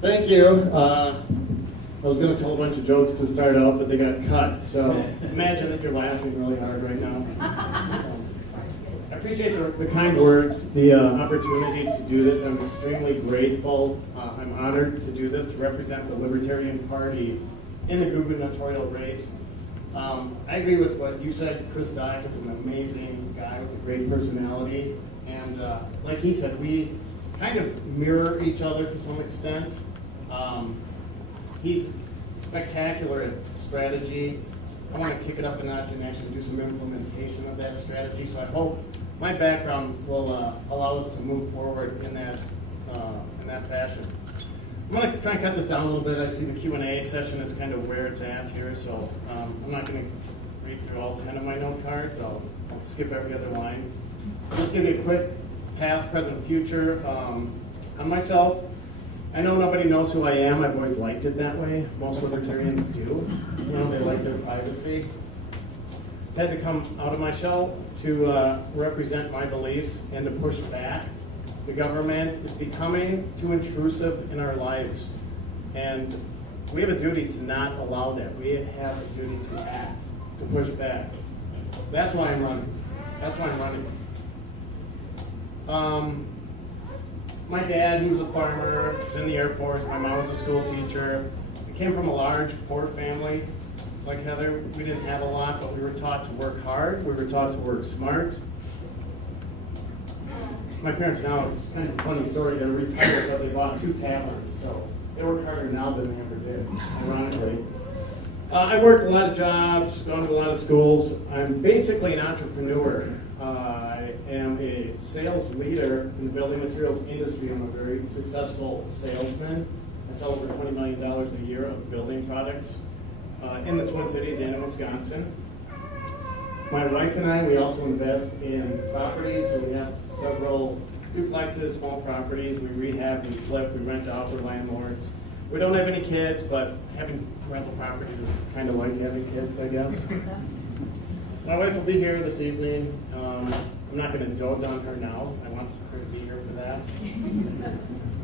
Thank you. I was going to tell a bunch of jokes to start out, but they got cut. So imagine that you're laughing really hard right now. I appreciate the kind words, the opportunity to do this. I'm extremely grateful. I'm honored to do this, to represent the Libertarian Party in the gubernatorial race. I agree with what you said. Chris Dye is an amazing guy with a great personality. And like he said, we kind of mirror each other to some extent. He's spectacular at strategy. I want to kick it up a notch and actually do some implementation of that strategy. So I hope my background will allow us to move forward in that fashion. I'm going to try and cut this down a little bit. I see the Q&A session is kind of where it's at here, so I'm not going to read through all 10 of my note cards. I'll skip every other line. Just give you a quick past, present, future on myself. I know nobody knows who I am. I've always liked it that way. Most libertarians do. You know, they like their privacy. I had to come out of my shell to represent my beliefs and to push back. The government is becoming too intrusive in our lives, and we have a duty to not allow that. We have a duty to act, to push back. That's why I'm running. That's why I'm running. My dad, he was a farmer, was in the Air Force. My mom was a school teacher. We came from a large, poor family. Like Heather, we didn't have a lot, but we were taught to work hard. We were taught to work smart. My parents now, it's kind of a funny story, they're retired, but they bought 2 taverns, so they work harder now than they ever did, ironically. I worked a lot of jobs, gone to a lot of schools. I'm basically an entrepreneur. I am a sales leader in the building materials industry. I'm a very successful salesman. I sell over $20 million a year of building products in the Twin Cities and in Wisconsin. My wife and I, we also invest in properties, so we have several duplexes, small properties. We rehab, we flip, we rent out, we're landlords. We don't have any kids, but having rental properties is kind of like having kids, I guess. My wife will be here this evening. I'm not going to dote on her now. I want her to be here for that.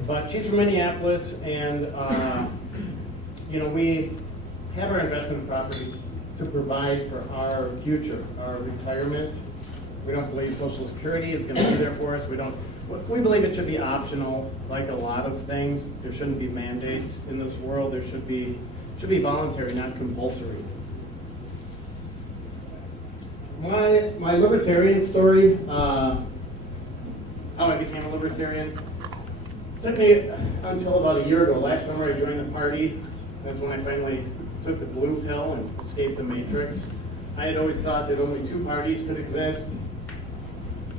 But she's from Minneapolis, and you know, we have our investment properties to provide for our future, our retirement. We don't believe Social Security is going to be there for us. We believe it should be optional, like a lot of things. There shouldn't be mandates in this world. There should be voluntary, not compulsory. My libertarian story, how I became a libertarian, took me until about a year ago. Last summer I joined the party. That's when I finally took the blue pill and escaped the matrix. I had always thought that only 2 parties could exist.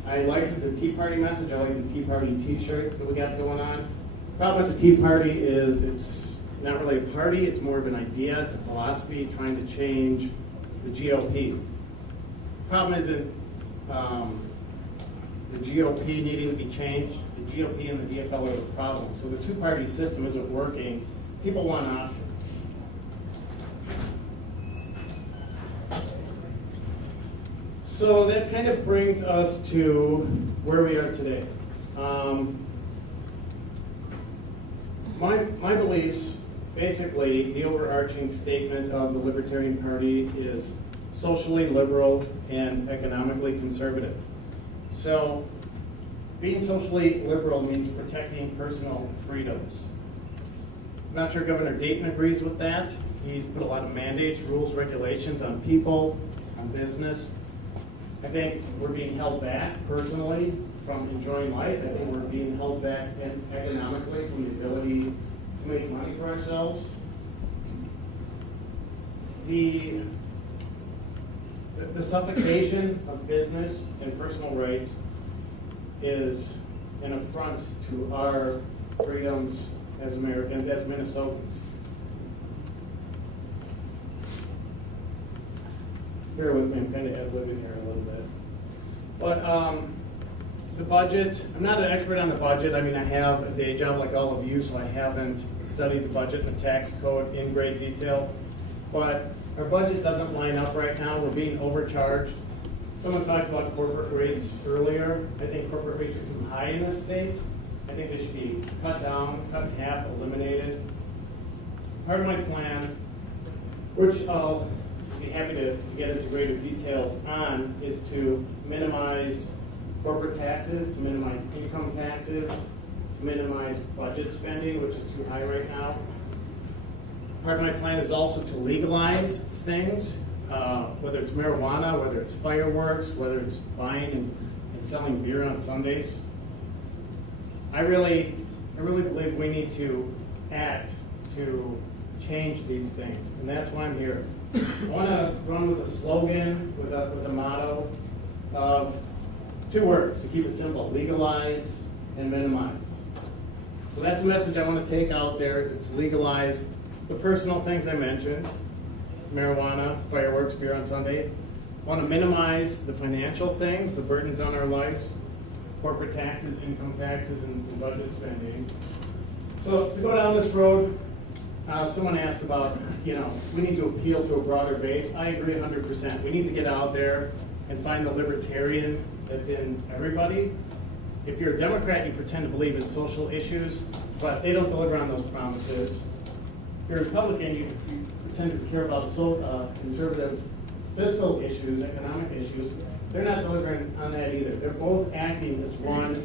I liked the Tea Party message. I liked the Tea Party t-shirt that we got going on. The problem with the Tea Party is it's not really a party, it's more of an idea, it's a philosophy trying to change the GOP. The problem isn't the GOP needing to be changed. The GOP and the DFL are the problem. So the 2-party system isn't working. People want options. So that kind of brings us to where we are today. My beliefs, basically, the overarching statement of the Libertarian Party is socially liberal and economically conservative. So being socially liberal means protecting personal freedoms. I'm not sure Governor Dayton agrees with that. He's put a lot of mandates, rules, regulations on people, on business. I think we're being held back personally from enjoying life. I think we're being held back economically from the ability to make money for ourselves. The suffocation of business and personal rights is an affront to our freedoms as Americans, as Minnesotans. Bear with me, I'm kind of ad-libbing here a little bit. But the budget, I'm not an expert on the budget. I mean, I have a day job like all of you, so I haven't studied the budget and the tax code in great detail. But our budget doesn't line up right now. We're being overcharged. Someone talked about corporate rates earlier. I think corporate rates are too high in this state. I think they should be cut down, cut in half, eliminated. Part of my plan, which I'll be happy to get into greater details on, is to minimize corporate taxes, to minimize income taxes, to minimize budget spending, which is too high right now. Part of my plan is also to legalize things, whether it's marijuana, whether it's fireworks, whether it's buying and selling beer on Sundays. I really believe we need to act to change these things, and that's why I'm here. I want to run with a slogan, with a motto of 2 words to keep it simple: legalize and minimize. So that's the message I want to take out there, is to legalize the personal things I mentioned: marijuana, fireworks, beer on Sunday. I want to minimize the financial things, the burdens on our lives, corporate taxes, income taxes, and budget spending. So to go down this road, someone asked about, we need to appeal to a broader base. I agree 100%. We need to get out there and find the libertarian that's in everybody. If you're a Democrat, you pretend to believe in social issues, but they don't deliver on those promises. If you're a Republican, you pretend to care about conservative fiscal issues, economic issues. They're not delivering on that either. They're both acting as one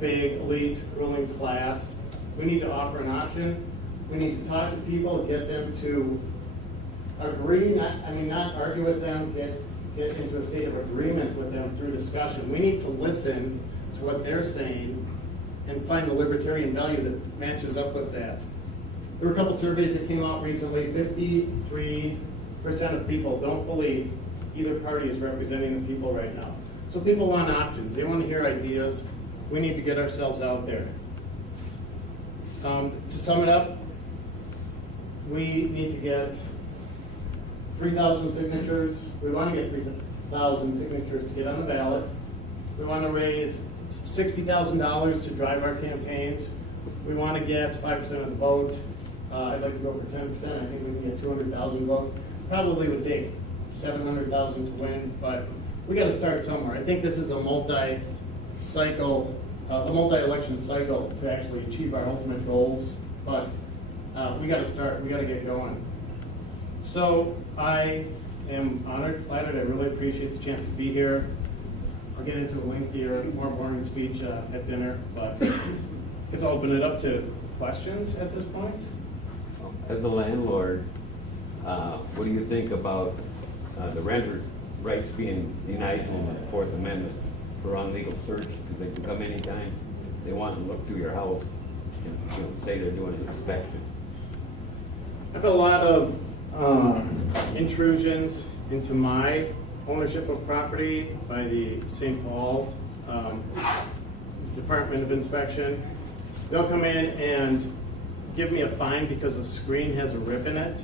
big elite ruling class. We need to offer an option. We need to talk to people, get them to agree, not argue with them, get into a state of agreement with them through discussion. We need to listen to what they're saying and find the libertarian value that matches up with that. There were a couple surveys that came out recently. 53% of people don't believe either party is representing the people right now. So people want options. They want to hear ideas. We need to get ourselves out there. To sum it up, we need to get 3,000 signatures. We want to get 3,000 signatures to get on the ballot. We want to raise $60,000 to drive our campaigns. We want to get 5% of the vote. I'd like to go for 10%. I think we can get 200,000 votes. Probably would take 700,000 to win, but we got to start somewhere. I think this is a multi-cycle, a multi-election cycle to actually achieve our ultimate goals, but we got to start. We got to get going. So I am honored, flattered. I really appreciate the chance to be here. I'll get into a lengthier, more boring speech at dinner, but I guess I'll open it up to questions at this point. As a landlord, what do you think about the renters' rights being denied in the Fourth Amendment for unlegal search? Because they can come anytime they want and look through your house and say they're doing an inspection. I've had a lot of intrusions into my ownership of property by the St. Paul Department of Inspection. They'll come in and give me a fine because a screen has a rip in it.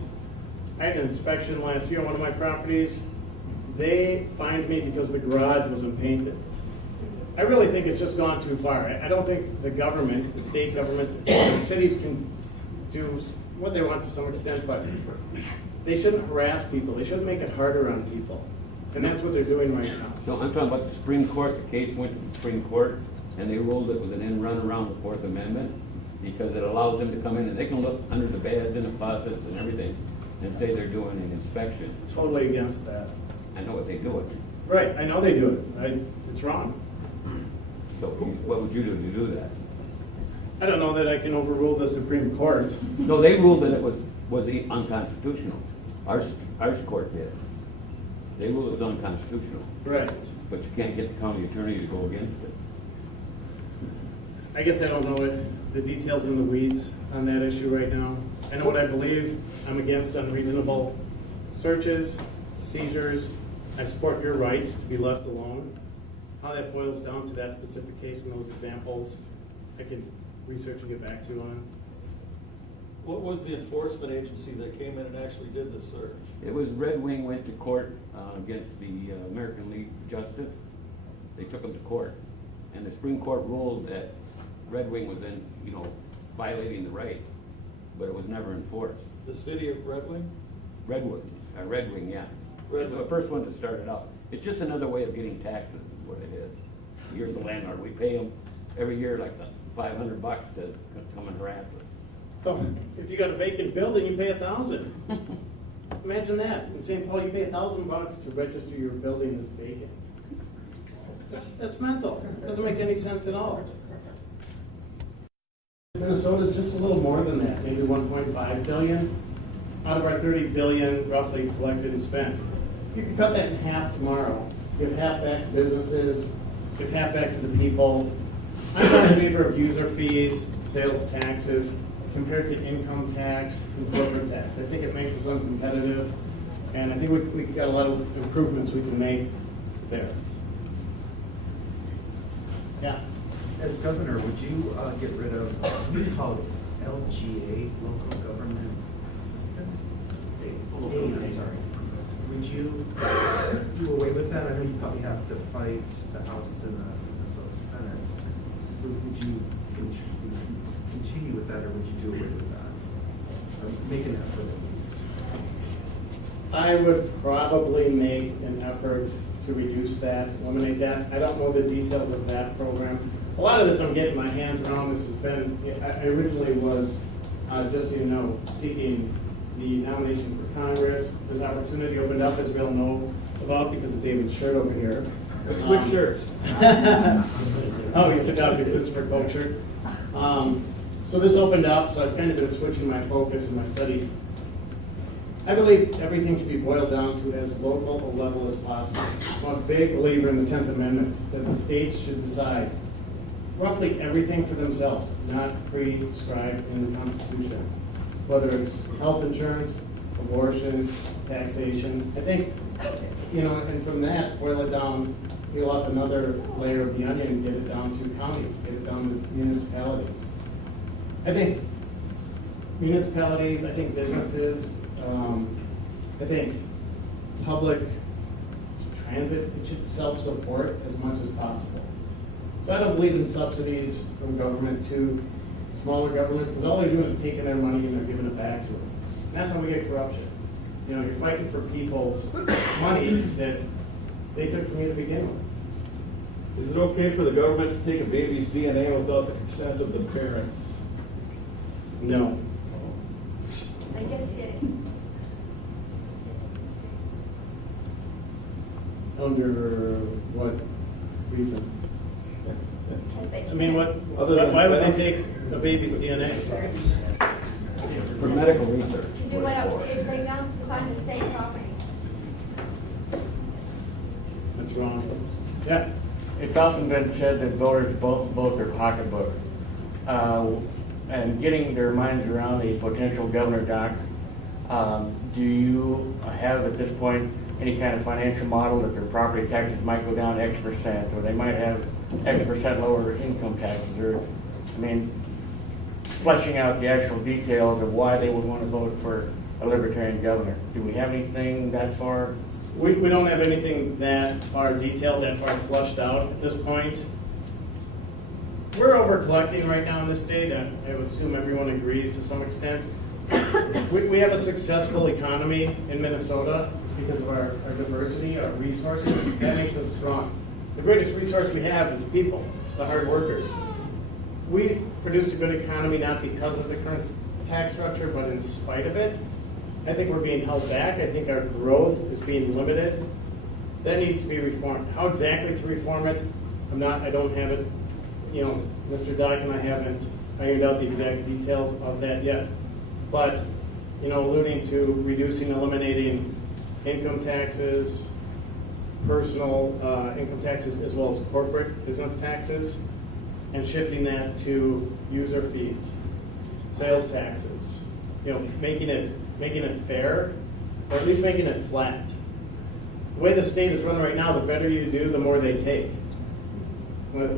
I had an inspection last year on one of my properties. They fined me because the garage wasn't painted. I really think it's just gone too far. I don't think the government, the state government, the cities can do what they want to some extent, but they shouldn't harass people. They shouldn't make it harder on people. And that's what they're doing right now. No, I'm talking about the Supreme Court. The case went to the Supreme Court, and they ruled it was an end run around the Fourth Amendment because it allows them to come in and they can look under the beds and the closets and everything and say they're doing an inspection. Totally against that. I know what they do it. Right, I know they do it. It's wrong. So what would you do to do that? I don't know that I can overrule the Supreme Court. No, they ruled that it was unconstitutional. Our court did. They ruled it was unconstitutional. Right. But you can't get the county attorney to go against it. I guess I don't know the details in the weeds on that issue right now. I know what I believe. I'm against unreasonable searches, seizures. I support your rights to be left alone. How that boils down to that specific case and those examples, I can research and get back to you on. What was the enforcement agency that came in and actually did the search? It was Red Wing went to court against the American League of Justice. They took them to court. And the Supreme Court ruled that Red Wing was in, violating the rights, but it was never enforced. The city of Red Wing? Red Wing, yeah. Red It was the Wing. first one to start it out. It's just another way of getting taxes is what it is. Here's the landlord. We pay them every year like $500 to come and harass us. Oh, if you got a vacant building, you pay $1,000. Imagine that. In St. Paul, you pay $1,000 to register your building as vacant. That's mental. It doesn't make any sense at all. Minnesota's just a little more than that, maybe 1.5 billion out of our 30 billion roughly collected and spent. You could cut that in half tomorrow. Give half back to businesses, give half back to the people. I'm not in favor of user fees, sales taxes, compared to income tax and corporate tax. I think it makes us uncompetitive, and I think we've got a lot of improvements we can make there. Yeah. As governor, would you get rid of, we call it LGA, local government assistance? I'm sorry. Would you do away with that? I know you probably have to fight the House and the Minnesota Senate. Would you continue with that, or would you do away with that? Or make an effort at least? I would probably make an effort to reduce that, eliminate that. I don't know the details of that program. A lot of this I'm getting my hands around. This has been, I originally was, just so you know, seeking the nomination for Congress. This opportunity opened up, as we all know about, because of David's shirt over here. Switch shirts. Oh, you took out your Christopher Coke shirt. So this opened up, so I've kind of been switching my focus and my study. I believe everything should be boiled down to as local a level as possible. I'm a big believer in the 10th Amendment, that the states should decide roughly everything for themselves, not prescribed in the Constitution. Whether it's health insurance, abortion, taxation. I think, and from that, boil it down, peel off another layer of the onion and get it down to counties, get it down to municipalities. I think municipalities, I think businesses, I think public transit, it should self-support as much as possible. So I don't believe in subsidies from government to smaller governments, because all they're doing is taking their money and they're giving it back to them. And that's how we get corruption. You're fighting for people's money that they took from you to begin with. Is it okay for the government to take a baby's DNA without the consent of the parents? No. I just did it. Under what reason? I mean, Other than why would they that? take a baby's DNA? For medical research. To do what else? If they don't find the state property. That's wrong. Yeah. It's often been said that voters vote their pocketbook. And getting their minds around the potential governor, Doc, do you have at this point any kind of financial model that their property taxes might go down X%, or they might have X% lower income taxes, or, I mean, fleshing out the actual details of why they would want to vote for a Libertarian governor? Do we have anything that far? We don't have anything that far detailed, that far flushed out at this point. We're over collecting right now in the state. I would assume everyone agrees to some extent. We have a successful economy in Minnesota because of our diversity, our resources. That makes us strong. The greatest resource we have is people, the hard workers. We've produced a good economy not because of the current tax structure, but in spite of it. I think we're being held back. I think our growth is being limited. That needs to be reformed. How exactly to reform it, I don't have it. Mr. Dyke and I haven't ironed out the exact details of that yet. But, alluding to reducing, eliminating income taxes, personal income taxes, as well as corporate business taxes, and shifting that to user fees, sales taxes, making it fair, or at least making it flat. The way the state is run right now, the better you do, the more they take. Well,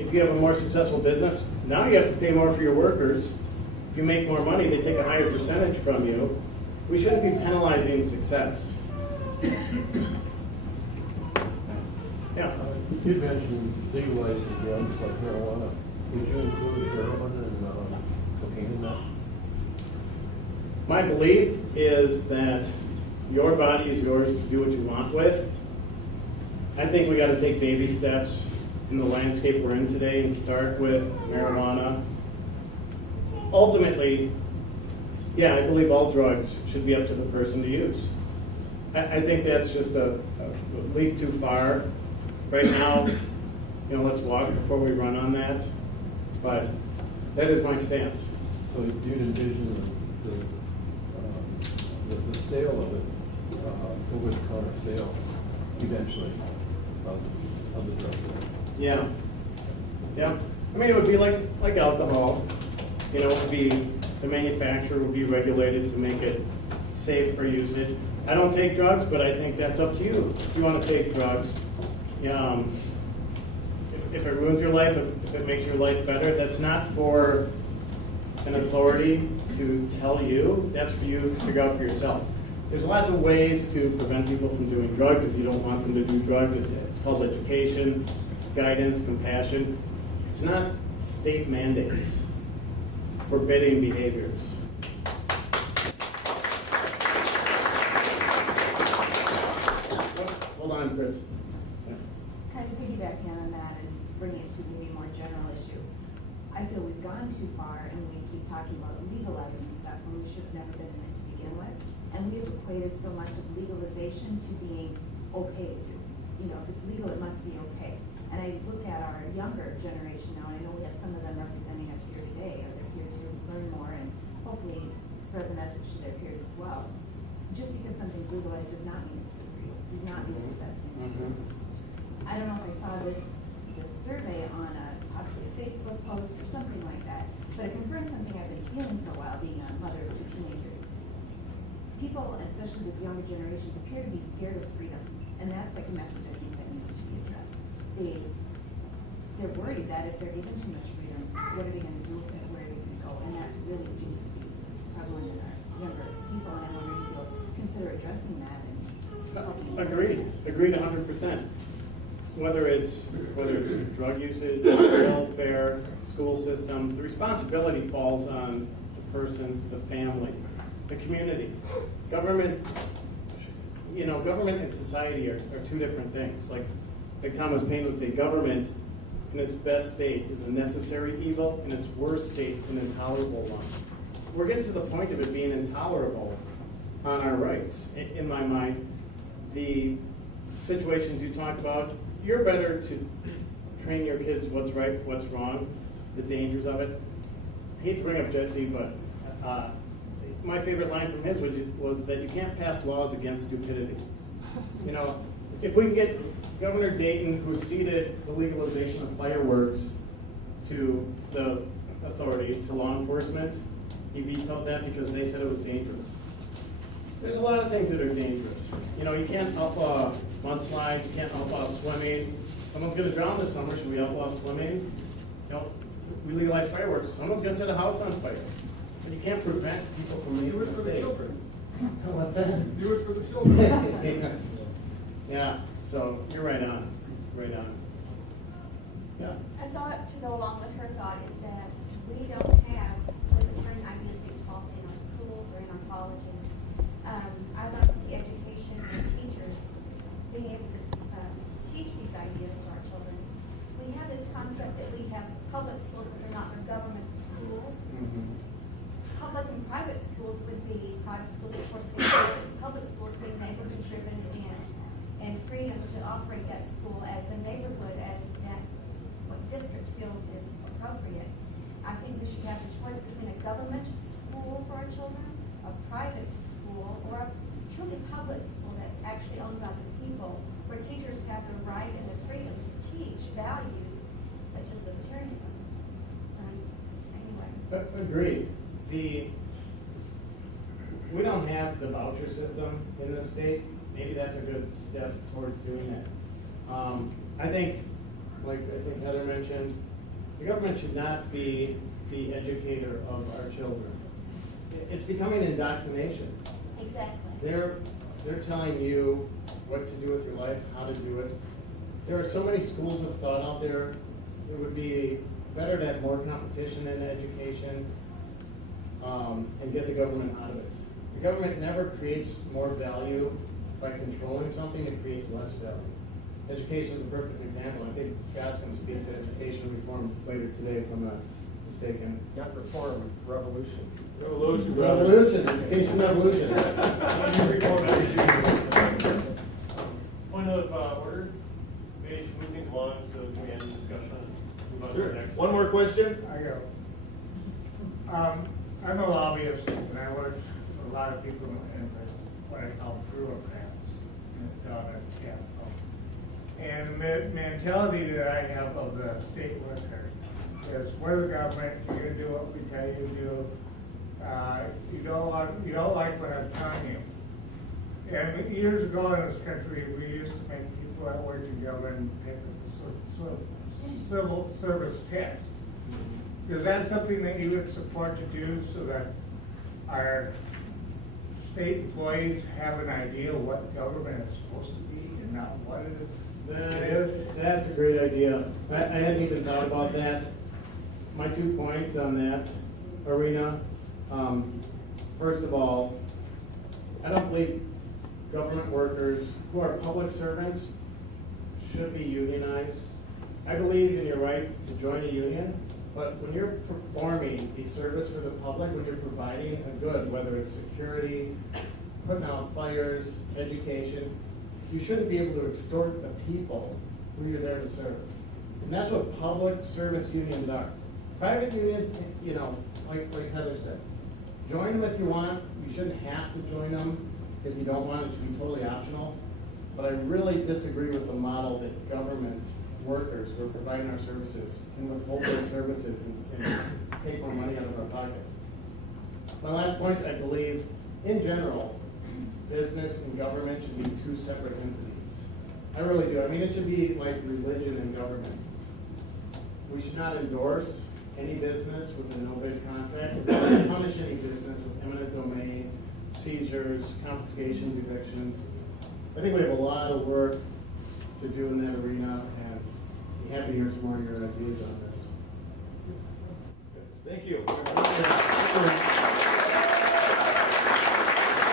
if you have a more successful business, now you have to pay more for your workers. If you make more money, they take a higher percentage from you. We shouldn't be penalizing success. Yeah. You did mention legalizing drugs like marijuana. Would you include heroin and cocaine in that? My belief is that your body is yours to do what you want with. I think we got to take baby steps in the landscape we're in today and start with marijuana. Ultimately, yeah, I believe all drugs should be up to the person to use. I think that's just a leap too far. Right now, let's walk before we run on that, but that is my stance. So do you envision the sale of it, over-the-counter sale, eventually, of the drug? Yeah. Yeah. I mean, it would be like alcohol. It would be, the manufacturer would be regulated to make it safe for usage. I don't take drugs, but I think that's up to you. If you want to take drugs, if it ruins your life, if it makes your life better, that's not for an authority to tell you. That's for you to figure out for yourself. There's lots of ways to prevent people from doing drugs if you don't want them to do drugs. It's called education, guidance, compassion. It's not state mandates forbidding behaviors. Hold on, Chris. Kind of piggybacking on that and bringing it to maybe a more general issue. I feel we've gone too far and we keep talking about legalizing stuff when we should have never been in it to begin with. And we've equated so much of legalization to being okay to do. If it's legal, it must be okay. And I look at our younger generation now, and I know we have some of them representing us here today, or they're here to learn more and hopefully spread the message to their peers as well. Just because something's legalized does not mean it's good for you, does not mean it's the best thing to do. I don't know if I saw this survey on possibly a Facebook post or something like that, but it confirmed something I've been feeling for a while, being a mother of two teenagers. People, especially with younger generations, appear to be scared of freedom, and that's like a message I think that needs to be addressed. They're worried that if they're given too much freedom, what are they going to do with it? Where are they going to go? And that really seems to be prevalent in our younger people, and I wonder if you'll consider addressing that. Agreed 100%. Whether it's drug usage, welfare, school system, the responsibility falls on the person, the family, the community. Government and society are two different things. Like Thomas Paine would say, government in its best state is a necessary evil, in its worst state, an intolerable one. We're getting to the point of it being intolerable on our rights. In my mind, the situations you talk about, you're better to train your kids what's right, what's wrong, the dangers of it. I hate to bring up Jesse, but my favorite line from his was that you can't pass laws against stupidity. If we can get Governor Dayton, who ceded the legalization of fireworks to the authorities, to law enforcement, he vetoed that because they said it was dangerous. There's a lot of things that are dangerous. You can't outlaw mudslide, you can't outlaw swimming. Someone's going to drown this summer, should we outlaw swimming? We legalize fireworks, someone's going to set a house on fire. But you can't prevent people from making mistakes. What's that? Do it for the children. Yeah, so you're right on, right on. Yeah. A thought to go along with her thought is that we don't have libertarian ideas being taught in our schools or in our colleges. I'd like to see education and teachers being able to teach these ideas to our children. We have this concept that we have public schools, but they're not government schools. Public and private schools would be, private schools, of course, public schools being neighborhood driven and freedom to operate that school as the neighborhood, as that what district feels is appropriate. I think we should have the choice between a government school for our children, a private school, or a truly public school that's actually owned by the people, where teachers have the right and the freedom to teach values such as libertarianism. Anyway. Agreed. We don't have the voucher system in this state. Maybe that's a good step towards doing that. I think Heather mentioned, the government should not be the educator of our children. It's becoming indoctrination. Exactly. They're telling you what to do with your life, how to do it. There are so many schools of thought out there. It would be better to have more competition in education and get the government out of it. The government never creates more value by controlling something, it creates less value. education is a perfect example. I think Scott's going to speak to education reform later today, if I'm not mistaken. Not reform, revolution. Revolution, education revolution. Point of order, maybe should move things along so we can end the discussion and move on to Sure. the next. One more question? I go. I'm a lobbyist, and I work for a lot of people in what I call bureaucrats down at the Capitol. And the mentality that I have of the state worker is we're the government, you're gonna do what we tell you to do. You don't like what I'm telling you. And years ago in this country, we used to make people that work in government take a civil service test. Is that something that you would support to do so that our state employees have an idea of what government is supposed to be and not what it is? That's a great idea. I hadn't even thought about that. My 2 points on that arena. First of all, I don't believe government workers who are public servants should be unionized. I believe in your right to join a union, but when you're performing a service for the public, when you're providing a good, whether it's security, putting out fires, education, you shouldn't be able to extort the people who you're there to serve. And that's what public service unions are. Private unions, you know, like Heather said, join them if you want. You shouldn't have to join them if you don't want. It should be totally optional. But I really disagree with the model that government workers who are providing our services can withhold those services and take more money out of our pockets. My last point, I believe, in general, business and government should be 2 separate entities. I really do. I mean, it should be like religion and government. We should not endorse any business with a no-bid contract. We should not punish any business with eminent domain, seizures, confiscations, evictions. I think we have a lot of work to do in that arena, and be happy to hear some more of your ideas on this. Thank you.